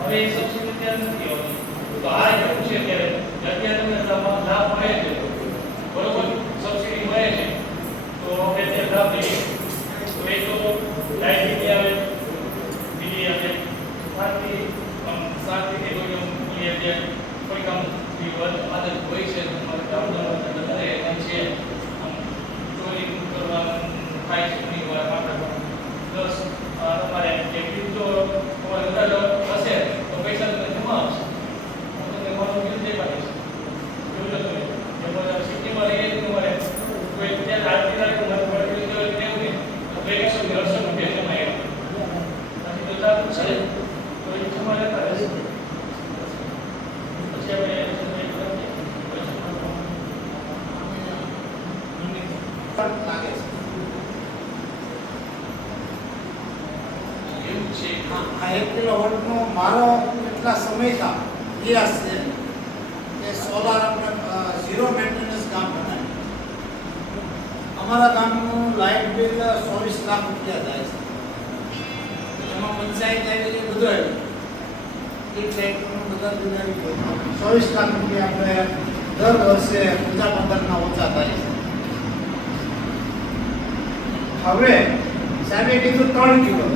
હવે સબસિડી નથી. તો આ એવું છે કે અત્યારે તમને લાભ મળે છે આ 1 કિલોવોટનો મારો કેટલા સમયથી પ્રયાસ છે કે સોલાર આપણે ઝીરો મેન્ટેનન્સ કામ બનાવીએ. અમારા ગામનું લાઇટ બિલ 24 લાખ રૂપિયા જાય છે. એમાં પંચાયત આવી છે, બધું આવ્યું, એક લાઇટનું બધા બિલ આવી ગયું. 24 લાખ રૂપિયા આપણે દર વર્ષે પૂજા પંદરના ઓછા થાય છે. હવે સાહેબે કીધું 3 કિલો,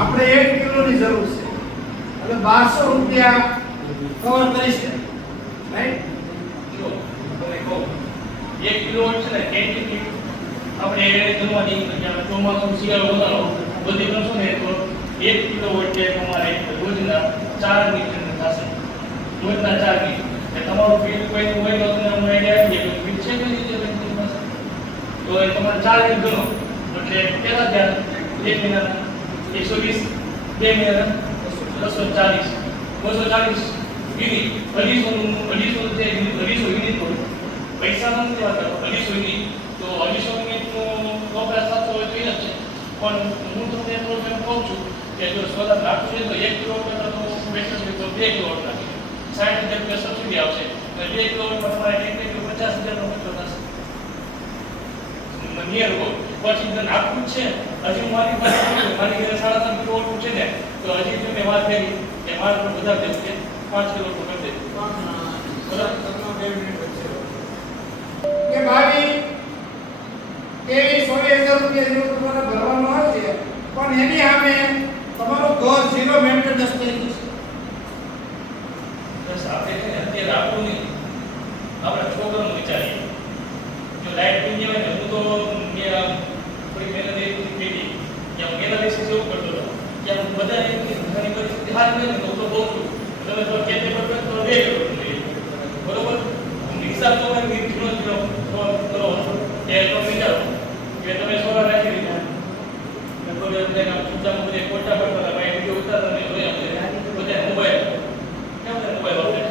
આપણે 1 કિલોની જરૂર છે, એટલે 1200 રૂપિયા કવર કરી છે, રાઈટ? જો તમે કહો 1 કિલોવોટ છે ને કેન્ટીન આપણે જમવાની ચોમાસું શિયાળો ઉનાળો બધી કરશો ને તો 1 કિલોવોટ કે તમારે રોજના 4 મીટર થશે. રોજના 4 મીટર એટલે તમારું બિલ કોઈ હોય તો તમને અમને આઈડિયા આવી જાય બિલ છે કઈ રીતે બનતું થશે. તો એ તમારે 4 મીટર ગણો એટલે કેટલા થયા 1 મહિના 120, 2 મહિના 240, 240 યુનિટ, 250 યુનિટ પૈસા નથી વાત 250 યુનિટ, તો 250 યુનિટનો વપરાશ થતો હોય તો એ જ છે. પણ હું તમને એટલું કહું છું કે જો સોલાર નાખવું છે તો 1 કિલોવોટ કરતાં તો બેટર છે તો 2 કિલોવોટ નાખી 60,000 રૂપિયા સબસિડી આવશે અને 2 કિલોવોટમાં તમારે ટેકનિકલી 50,000નો ખર્ચો થશે. નિયર હો પછી જો નાખવું છે હજી મારી પાસે મારી ઘરે 3.5 કિલોવોટ છે ને તો હજી તમે વાત કરી કે મારે પણ વધારે દેવું છે 5 કિલોવોટ કરી દેજો. બરાબર, તમને 2 મિનિટ વચ્ચે કે ભાઈ એવી 16,000 રૂપિયા જેવું તમારે ભરવાનું આવે છે, પણ એની સામે તમારું ઘર ઝીરો મેન્ટેનન્સ થઈ જશે. બસ આપણે છે ને અત્યારે આપણું નહીં આપણા છોકરાનું વિચારીએ. જો લાઈટ બિલ હોય ને હું તો થોડી મહેનત એવી કરી કે હું એનાલિસિસ એવું કરતો હતો કે હું બધા ઘણી પરિસ્થિતિ હાલ નહીં ને તો બહુ છું તમે જો કેતે પર તો 2 કિલોવોટ જોઈએ બરોબર. હિસાબ તો મને ઝીરો ઝીરો કરો એ તો વિચારો કે તમે સોલાર રાખી દીધા થોડી અંદર ચૂંટામાં બધે કોટા પર ભાઈ વિડીયો ઉતારતા નહીં જોયા બધા મોબાઈલ કેમ છે મોબાઈલ વાપરે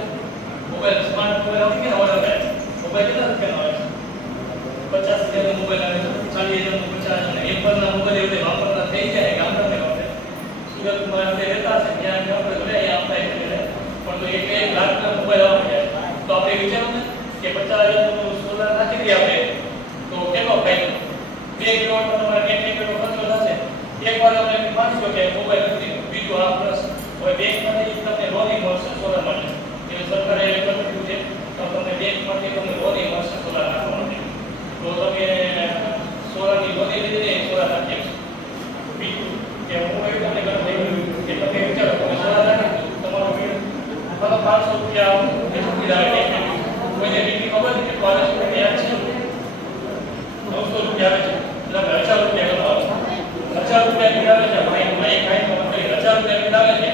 મોબાઈલ સ્માર્ટ મોબાઈલ આવી ગયા ઓર્ડર થાય મોબાઈલ કેટલા રૂપિયાનો આવે 50,000 નો મોબાઈલ આવે 40,000 નો 50,000 નો એક પરના મોબાઈલ એવડે વાપરતા થઈ જાય ગામડામાં વાપરે સુરતમાં આપણે રહેતા છે ત્યાં આપણે ભલે અહીંયા આપતા પણ તો 1 લાખના મોબાઈલ આવે તો આપણે વિચારો ને કે 50,000 નો સોલાર નાખી દઈએ આપણે તો કેટલો ફાયદો 2 કિલોવોટનો તમારે ટેકનિકલ ખર્ચો થશે. એકવાર આપણે માની લો કે મોબાઈલ નથી બીજું આ પ્લસ હવે બેંકમાંથી તમને લોન મળશે સોલાર માટે એ સરકારે કર્યું છે તો તમને બેંકમાંથી તમને લોન મળશે સોલાર નાખવા માટે તો તમે સોલારની લોન લીધી સોલાર નાખી બીજું કે હું એવું તમને કહું કે તમે વિચારો તમે સોલાર નાખી તમારો બિલ 500 રૂપિયા એટલું આવે કોઈને બીજી ખબર નથી કે 1200 રૂપિયા છે 900 રૂપિયા આવે છે એટલે 1000 રૂપિયા ગણો 1000 રૂપિયા બિલ આવે છે ભાઈ હું એક ભાઈ તમને 1000 રૂપિયા બિલ આવે છે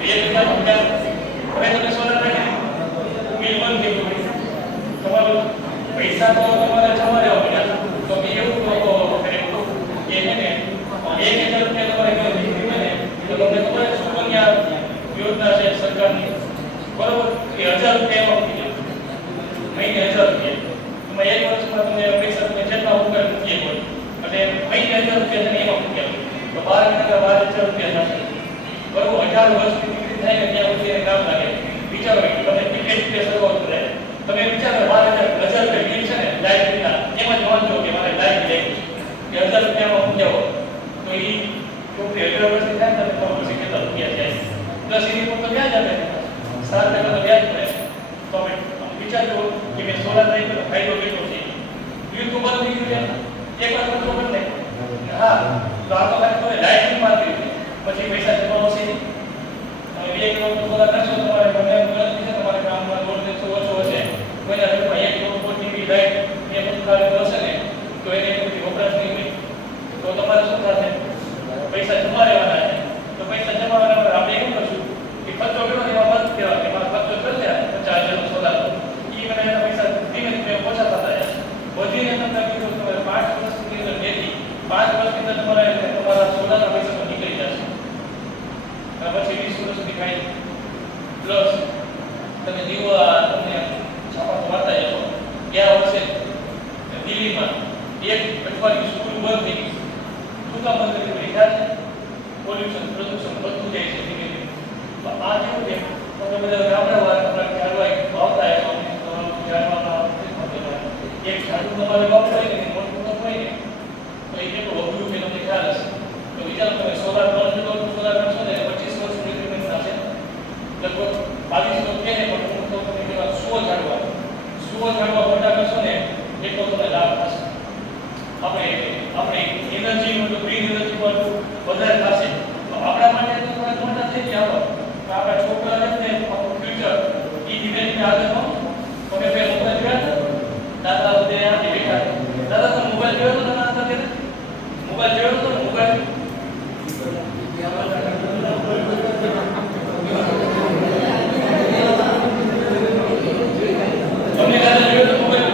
2,000 રૂપિયા હવે તમે સોલાર નાખી બિલ બંધ થઈ ગયું તમારું પૈસા તો તમારે જમા રહેવા પડ્યા તો મેં એવું કર્યું કે છે ને 1,000 રૂપિયા તમારે ગયો ને તો તમને ખબર છે સુકન્યા યોજના છે સરકારની બરોબર એ 1000 રૂપિયા એમાં મહિને 1000 રૂપિયા એમાં એક વર્ષમાં તમને પૈસા તમે જેટલા ઉપર મૂકીએ હોય એટલે મહિને 1000 રૂપિયા તમે એમાં મૂક્યા તો 12 મહિના 12,000 રૂપિયા થશે બરોબર 1000 વર્ષની ડિગ્રી થાય ને ત્યાં સુધી એને કામ લાગે વિચારો તમે ટિકિટ રૂપિયા શરૂઆત કરે તમે વિચારો 12,000 રૂપિયા બિલ છે ને લાઈટ બિલના એમાં જ વાંચો કે મારે લાઈટ બિલ કે 1000 રૂપિયામાં મૂક્યા હોય તો એ છોકરી 11 વર્ષની થાય ને તમે પછી કેટલા રૂપિયા થાય 10 એની પર તો વ્યાજ આપે 7% તો વ્યાજ પડે તો વિચારજો કે મેં સોલાર નહીં તો ફાયદો કેટલો છે બિલ તો બંધ થઈ ગયું છે એકવાર ખર્ચો કરી લે હા તો આ તો ખાલી તમે લાઈટ બિલ માં કર્યું પછી પૈસા જમા હશે તમે 2 કિલોવોટ સોલાર નાખશો તમારે મને ગણતરી છે તમારે ગામમાં લોડ દેશો ઓછો હશે કોઈના ઘરમાં 1 કિલોવોટની બી લાઈટ એ બધું કાર્ય હશે ને તો એને કોઈ વપરાશ નહીં હોય તો તમારે શું થશે પૈસા જમા રહેવાના છે તો પૈસા જમા રહેવાના આપણે એવું કરશું કે ખર્ચો કેટલો એમાં બંધ કહેવાય કે મારો ખર્ચો કરશે 50,000 નો સોલાર એ મને એના પૈસા ધીમે ધીમે ઓછા થતા જાય વધીને તમને કીધું તમારે 5 વર્ષની અંદર જેથી 5 વર્ષની અંદર તમારા સોલારના પૈસા તો નીકળી જશે પછી 20 વર્ષ સુધી ખાઈ પ્લસ તમે દીવા તમને છાપા વાંચતા જશો ગયા વર્ષે દિલ્હીમાં 1 અઠવાડિયું સ્કૂલ બંધ થઈ ગઈ શું કામ બંધ કરી ખ્યાલ છે પોલ્યુશન પ્રદૂષણ બધું જાય છે તો આ જેવું છે તમે બધા ગામડાવાળા ઝાડવા વાવતા હોય તો ઝાડવાના એક ઝાડુ તમારે વાવતા હોય ને મોટું હોય ને તો એ કેટલું અઘરું છે તમને ખ્યાલ હશે. તો વિચારો તમે સોલાર કરશો ને 25 વર્ષ સુધી થશે લગભગ 22 તો કે ને પણ હું તો તમને કહેવા 100 ઝાડવા મોટા કરશો ને એટલો તમને લાભ થશે. આપણે એનર્જી મતલબ ગ્રીન એનર્જી પર વધારે થશે તો આપણા માટે તો થોડા મોટા થઈ ગયા હોય તો આપણા છોકરાને ને આપણું ફ્યુચર એ ધીમે ધીમે આગળ તમે બે મોબાઈલ જોયા દાદા બધે આને બેઠા દાદા તો મોબાઈલ જોયો તો ના હતા કે મોબાઈલ જોયો તો મોબાઈલ તમને દાદા જોયો તો મોબાઈલ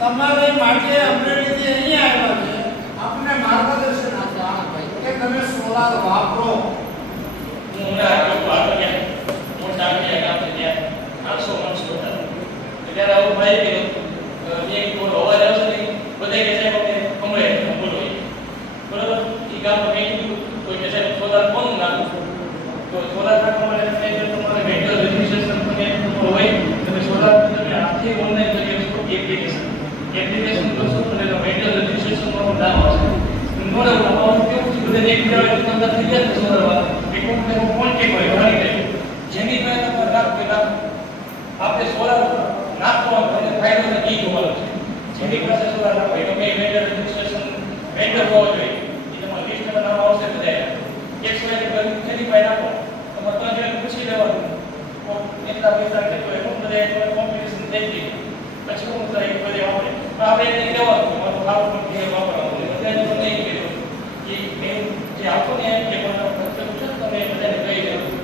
તમારે માટે અમરેલીથી અહીંયા આવ્યા છે આપને માર્ગદર્શન આપવા કે તમે સોલાર વાપરો. આપણે સોલાર નાખવાનો તમને ફાયદો ને ઈ જોવાનો છે. જેની પાસે સોલાર નાખો એટલે મેં વેન્ડર રજિસ્ટ્રેશન વેન્ડર હોવો જોઈએ. એ તમારા લિસ્ટમાં નામ આવશે બધા. એક સોલાર જેની પાસે નાખો તમારે તો જે પૂછી લેવાનું એટલા પૈસા કેટલો એનું બધા કોમ્પિટિશન થઈ ગઈ પછી હું થાય એ બધે આપણે એને કહેવાનું મારું ખાવું પણ વાપરવાનું બધાને તમને એ કીધું કે મેં જે આપો ને એ પણ ખર્ચો છે તમે બધાને કહી દેવું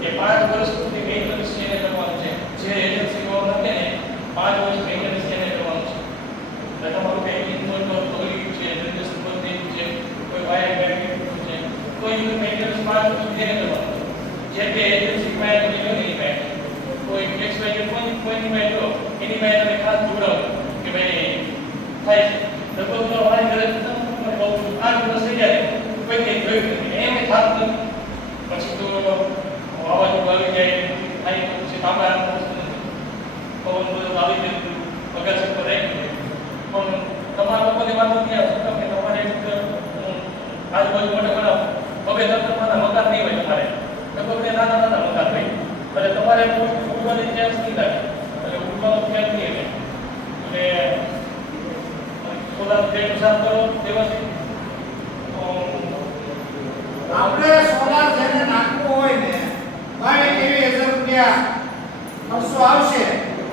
કે 5 વર્ષ સુધી મેઇન્ટેનન્સ એને કરવાનું છે. જે એજન્સી કો નથી ને 5 વર્ષ મેઇન્ટેનન્સ એને કરવાનું છે. એટલે તમારું બેંકિંગ કોઈ તો પગડી છે, રજિસ્ટર કરી દીધું છે, કોઈ વાયર બેંકિંગ છે, કોઈ મેઇન્ટેનન્સ 5 વર્ષ આવી રીતે પગાર છે પર રહી ગયું પણ તમારા લોકોની વાત નથી આવતી કે તમારે આજુબાજુ મોટા ઘણા પગે તંત્રમાંના મકાન નહીં હોય તમારે લગભગ નાના નાના મકાન હોય એટલે તમારે ઉડવાની ચાન્સ નહીં લાગે એટલે ઉડવાનો ખ્યાલ નહીં એટલે સોલાર પ્લેટ સાફ કરો દેવાથી આપણે સોલાર જેને નાખવું હોય ને 22,000 રૂપિયા ખર્ચો આવશે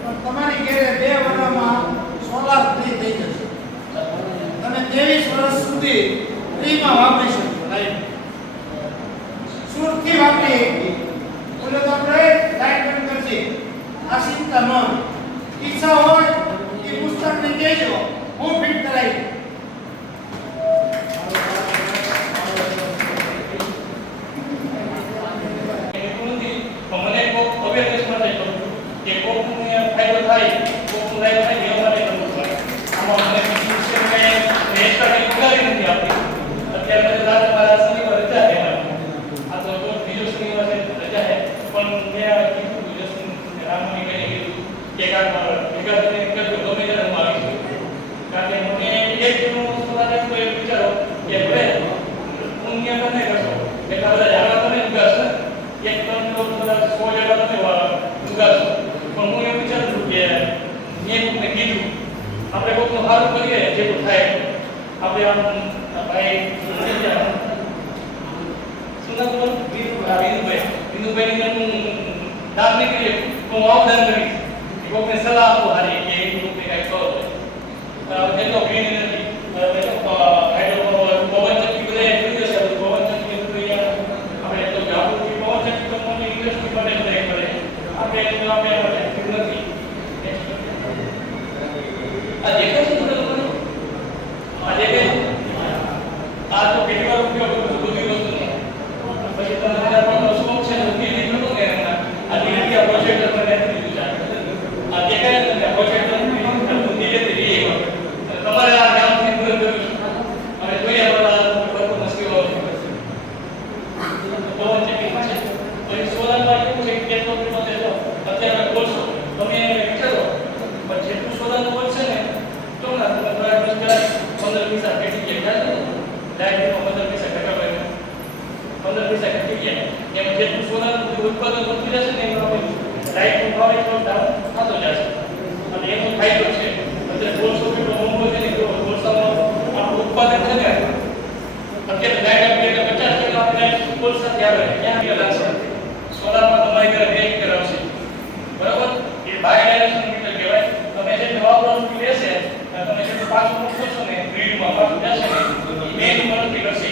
પણ તમારી ઘરે 2 વર્ષમાં સોલાર ફ્રી થઈ જશે તમે 23 વર્ષ સુધી ફ્રીમાં વાપરી શકશો લાઈટ સુરતથી વાપરી બોલે તો આપણે લાઈટ બંધ કરશે આ ચિંતા ન ઈચ્છા હોય કે પુસ્તકને કહેજો હું ફિટ કરાવી મને કોક અવેરનેસ માટે કરું છું કે કોકને ફાયદો થાય કોકનું લાઈફ થાય એ માટે કરવું પડે આમાં મને બીજી છે કે એક્સ્ટ્રા કંઈ ઉગાડી નથી આપતી અત્યારે મને રાત મારા શનિવાર રજા છે આ તો બીજો શનિવાર છે રજા છે પણ મેં કીધું બીજો રામની બેને કીધું કે કાંઈ ભેગા થઈને કરજો ગમે ત્યારે હું આવી છું કારણ કે મને એક જણો સોલાર કોઈ વિચારો કે ભલે હું ત્યાં તમે કરશો એટલા બધા ઝાડવા તમે ઉગાડશો એક ત્રણ કિલો કદાચ 100 જેટલા તમે ઉગાડશો પણ હું એમ વિચારું છું કે મેં કોકને કીધું આપણે કોકનું સારું કરીએ જેટલું થાય આપણે આમ ભાઈ શું નામ બોલો વિનુભાઈની હું દાન નહીં કરીએ હું વાવદાન કરીશ કોકને સલાહ આપું હારી કે એ કોકને કાંઈ કરો એટલો ગ્રીન એનર્જી હાઇડ્રો પવન ચક્કી બધા જોઈ જશે પવન ચક્કી આપણે એટલો જાગૃતિ પવન ચક્કી તો મને ઇન્ડસ્ટ્રી માટે બધા કરે આપણે એટલું આપણે નથી આ દેખાય છે બધા લોકોને આ દેખાય આ તો કેટલી વાર ઉપયોગ કરું છું બધી વસ્તુનો પછી તમે પણ શોખ છે ને ઉકેલી દીધું ને આ ધીરે પ્રોજેક્ટર પર નાખી દીધું છે આ દેખાય છે ને પ્રોજેક્ટર ધીરે ધીરે તમારે આ ગામથી દૂર કર્યું અને જોઈએ બધા લોકો મુશ્કેલો પવન ચક્કી છે પછી સોલારમાં એવું છે કે કેટલો કિલો દેશો અત્યારે બોલશો તમે વિચારો પણ જેટલું સોલારનું બોલશે ને તો ના તમે થોડા વર્ષ પહેલા 15 પૈસા ઘટી ગયા છે લાઈટમાં 15 પૈસા ઘટાડવા 15 પૈસા ઘટી ગયા એમ જેટલું સોલારનું ઉત્પાદન વધતું જશે ને એમાં લાઈટનો ભાવ એટલો ડાઉન થતો જશે અને એનો ફાયદો છે અત્યારે બોલશો કેટલો મોંઘો છે ને બોલસામાં આપણું ઉત્પાદન છે ને અત્યારે લાઈટ આપીએ એટલે 50% આપણે બોલસા આવે ક્યાં ગયા લાગશે સોલારમાં તમારી ઘરે 2 મીટર આવશે બરાબર એ બાય ડાયરેક્શન મીટર કહેવાય તમે જે વાપરવાનું લેશે તમે જે પાછું મૂકશો ને ગ્રીડમાં પાછું જશે ને એ મેન ગણતરી કરશે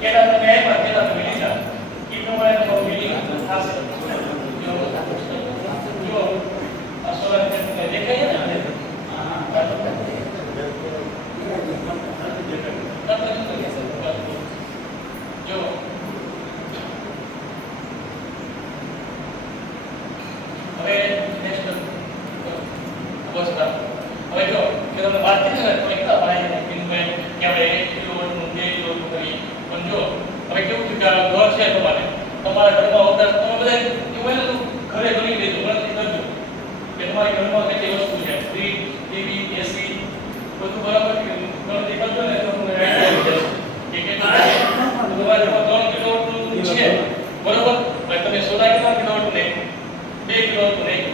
કેટલા તમે આવ્યા કેટલા તમે લીધા એ પ્રમાણે તમારું બિલિંગ થશે જો આ સોલાર તમને દેખાય ને જો હવે નેક્સ્ટ અવસ્થા હવે જો કે તમને વાત કરી ને તો એકલા ભાઈ બિનભાઈ કે આપણે 1 કિલોવોટનું 2 કિલોવોટનું કરીએ પણ જો હવે કેવું છે કે ઘર છે તમારા ઘરમાં હોતા તમે બધા એવું હોય ને તો ઘરે ગણી લેજો ગણતરી કરજો કે તમારા ઘરમાં કેટલી વસ્તુ છે ફ્રીજ ટીવી એસી બધું બરાબર ગણતરી કરજો ને તો તમને આઈડિયા આવી જશે કે કેટલા તમારા ઘરમાં 3 કિલોવોટનું છે બરોબર પણ તમે સોલાર કેટલા કિલોવોટનું નહીં 2 કિલોવોટનું નહીં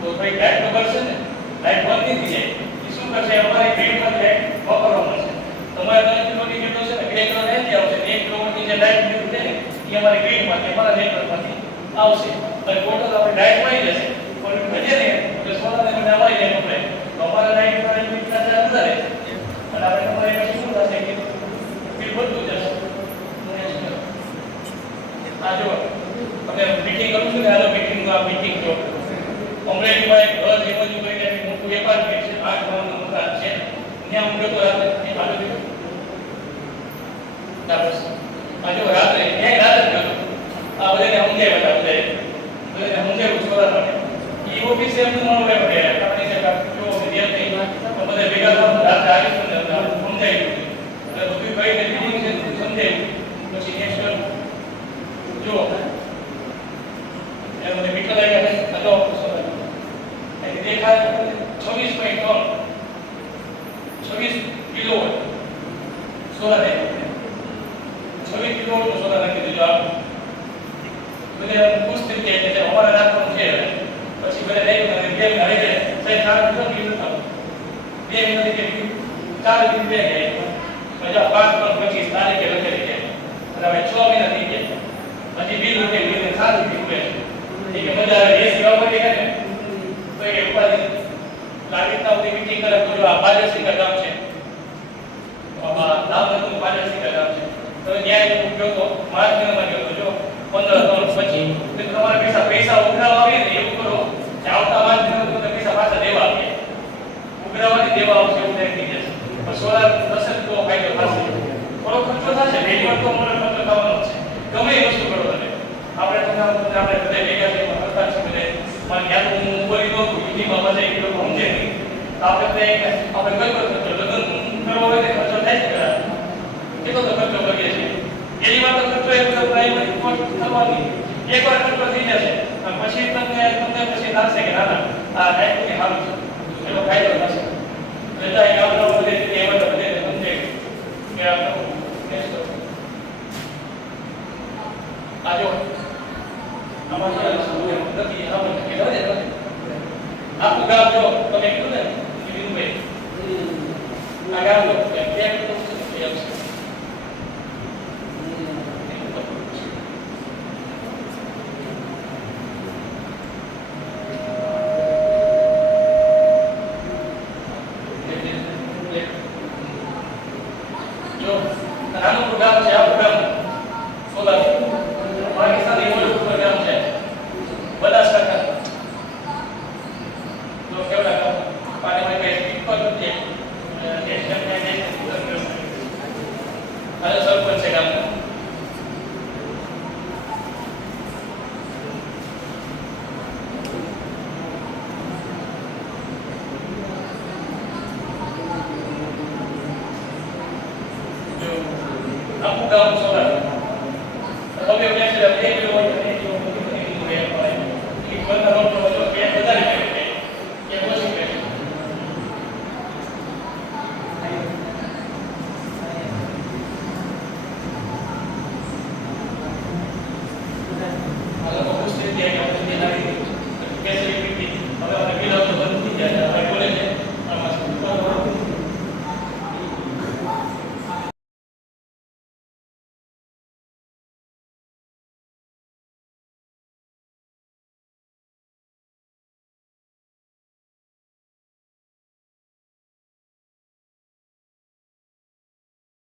તો ભાઈ લાઈટ તો કરશે ને લાઈટ બંધ નહીં થઈ જાય એ શું કરશે અમારી ગ્રીડમાં લાઈટ વાપરવા મળશે તમારે 3 કિલોની કેટલો છે ને 2 કિલો નથી આવશે 1 કિલોવોટની જે લાઈટ બીજું છે ને એ અમારી ગ્રીડમાંથી અમારા નેટવર્કમાંથી આવશે અને ટોટલ આપણે લાઈટ મળી જશે પણ વધે ને એટલે સોલારને મને અમારી લાઈટ વપરાય તો અમારા લાઈટ પર બીજના ચાર્જ વધારે અને આપણે તમારે પછી શું થશે કે બિલ વધતું જશે આ જો અમે મીટિંગ કરું છું ને આ મીટિંગમાં મીટિંગ જો અમરેલીમાં એક ઘર જેવું જ કરીને મોટું એપાર્ટમેન્ટ છે 8 માળનું મકાન છે ત્યાં હું ગયો રાત્રે આ બધું બસ આ જો રાત્રે ક્યાંય રાત્રે ગયો આ બધાને સમજાવ્યા હતા બધાને સમજાવ્યું સોલાર માટે એ ઓફિસે એમનું માણું પડે આપણે જે જો વિદ્યા થઈ બધા ભેગા થવાનું રાત્રે આવી સમજાવ્યું એટલે બધું કહીને મીટિંગ છે સમજાવ્યું પછી નેક્સ્ટ જો એનો મીટર લાગ્યા છે અગાઉ સોલાર એ દેખાય 26 કિલોવોટ સોલાર છે. 26 કિલોવોટ સોલાર નાખી દીધો આપ બધે ખુશ થઈ ગયા કે અમારે રાખવાનું છે. પછી બધા લઈ અને બે ઘરે છે સાહેબ સારું તો કીધું તો બે નથી કે 4 દિન બે ગયા પછી 5 તારીખે લખેલી છે અને હવે 6 મહિના થઈ ગયા પછી બિલ રૂપે બિલ સારું કીધું છે કે મજા આવે એસી વાપરી કે તો એ ઉપાધિ લાગીતા ઉધી મીટિંગ કરે તો જો આ પારદર્શિકા ગામ છે બાબા નામનું પારદર્શિકા ગામ છે તો ન્યાય ગયો તો માર્ચ મહિનામાં ગયો તો જો 15 વર્ષ પછી તો તમારા પૈસા ઉઘરાવા આવે ને એવું કરો કે આવતા માર્ચ મહિનામાં તમને પૈસા પાછા દેવા આવે ઉઘરાવાની દેવા આવશે એવું થઈ જશે પણ સોલાર થશે તો ફાયદો થશે થોડો ખર્ચો થશે પહેલી વાર તો મને ખર્ચો થવાનો છે ગમે એ વસ્તુ કરો તમે આપણે બધા બધા ભેગા થઈને કરતા છીએ બધે મને યાદ હું બોલી દઉં યુટીમાં બધા એક લોકો સમજે નહીં તો આપણે કઈ ખર્ચો લગ્ન કરવો હોય તો ખર્ચો થાય છે કેટલો તો ખર્ચો કરીએ છીએ એની વાર તો ખર્ચો એ બધો પ્રાઇમરી કોસ્ટ થવાની એકવાર ખર્ચો થઈ જશે અને પછી તમને પછી લાગશે કે ના ના આ ટાઈપની સારું છે એનો ફાયદો થશે એટલે એ ગામડા બધે એ બધા બધે સમજે કે આપણું આ જો અમારે નથી આપણે કે વધે આખું ગામ જો તમે કીધું ને વિનુભાઈ આ ગામ જો કેમ તો છે જો નાનું ગામ છે આ ગામ સોલા પાકિસ્તાન એવો ગામ છે બનાસકાંઠા તો કેવડા ગામ પાણીમાં કઈ સ્પીડ પર નથી અને સરપંચ છે ગામનો આખું ગામ સોલા હવે